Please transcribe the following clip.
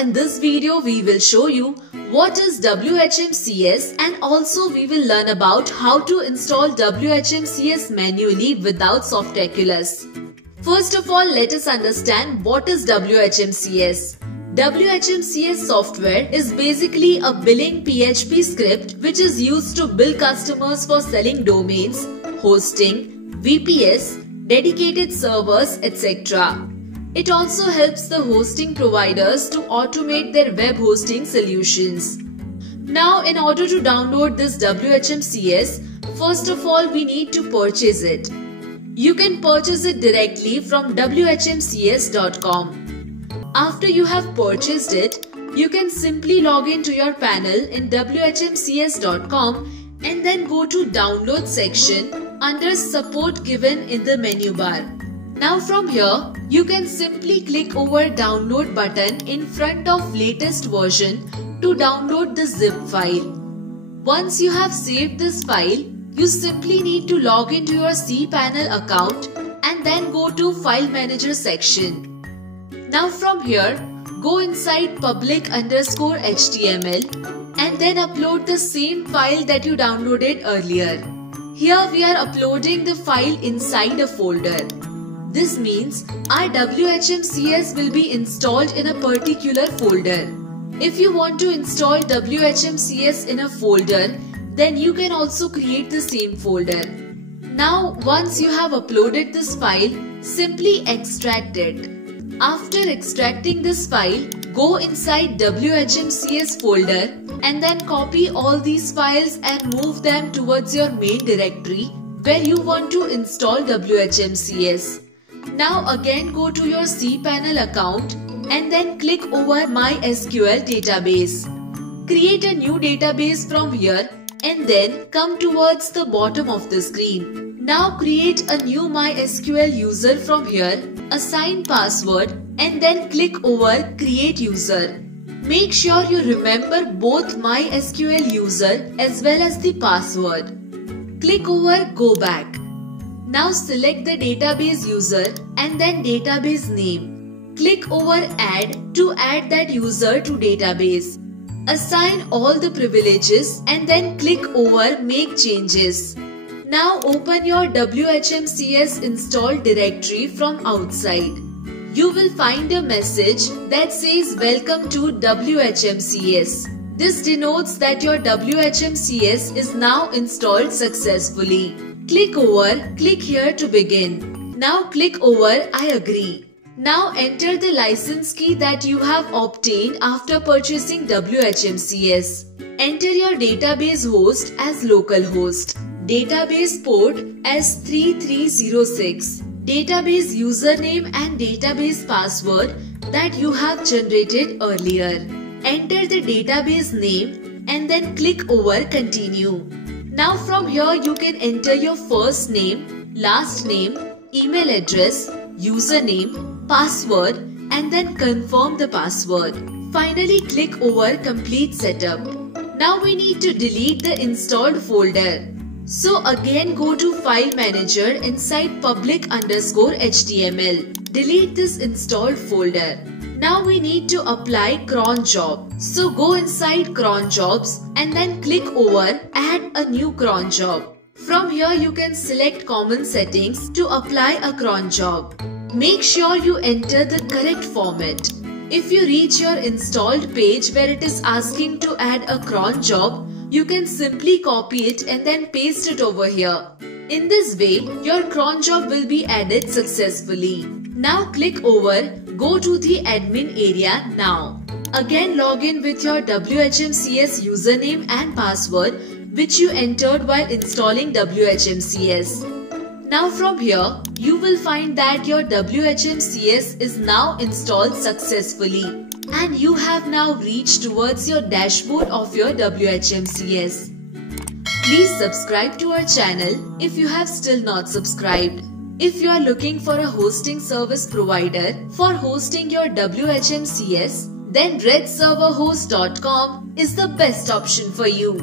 in this video we will show you what is WHMCS and also we will learn about how to install WHMCS manually without Softaculous. First of all, let us understand what is WHMCS. WHMCS software is basically a billing PHP script which is used to bill customers for selling domains, hosting, VPS, dedicated servers, etc. It also helps the hosting providers to automate their web hosting solutions. Now, in order to download this WHMCS, first of all we need to purchase it. You can purchase it directly from WHMCS.com. After you have purchased it, you can simply log into your panel in WHMCS.com and then go to Download section under Support given in the menu bar. Now from here, you can simply click over Download button in front of latest version to download the zip file. Once you have saved this file, you simply need to log into your cPanel account and then go to File Manager section. Now from here, go inside public_HTML and then upload the same file that you downloaded earlier. Here we are uploading the file inside a folder. This means our WHMCS will be installed in a particular folder. If you want to install WHMCS in a folder, then you can also create the same folder. Now, once you have uploaded this file, simply extract it. After extracting this file, go inside WHMCS folder and then copy all these files and move them towards your main directory where you want to install WHMCS. Now again go to your cPanel account and then click over MySQL database. Create a new database from here and then come towards the bottom of the screen. Now create a new MySQL user from here, assign password and then click over Create User. Make sure you remember both MySQL user as well as the password. Click over Go Back. Now select the database user and then database name. Click over Add to add that user to database. Assign all the privileges and then click over Make Changes. Now open your WHMCS installed directory from outside. You will find a message that says Welcome to WHMCS. This denotes that your WHMCS is now installed successfully. Click here to begin. Now click over I agree. Now enter the license key that you have obtained after purchasing WHMCS. Enter your database host as localhost, database port as 3306, database username and database password that you have generated earlier. Enter the database name and then click over Continue. Now from here you can enter your first name, last name, email address, username, password and then confirm the password. Finally click over Complete Setup. Now we need to delete the installed folder. So again go to File Manager inside public_HTML. Delete this installed folder. Now we need to apply cron job. So go inside cron jobs and then click over Add a new cron job. From here you can select common settings to apply a cron job. Make sure you enter the correct format. If you reach your installed page where it is asking to add a cron job, you can simply copy it and then paste it over here. In this way, your cron job will be added successfully. Now click over Go to the admin area now. Again log in with your WHMCS username and password which you entered while installing WHMCS. Now from here, you will find that your WHMCS is now installed successfully and you have now reached towards your dashboard of your WHMCS. Please subscribe to our channel if you have still not subscribed. If you are looking for a hosting service provider for hosting your WHMCS, then redserverhost.com is the best option for you.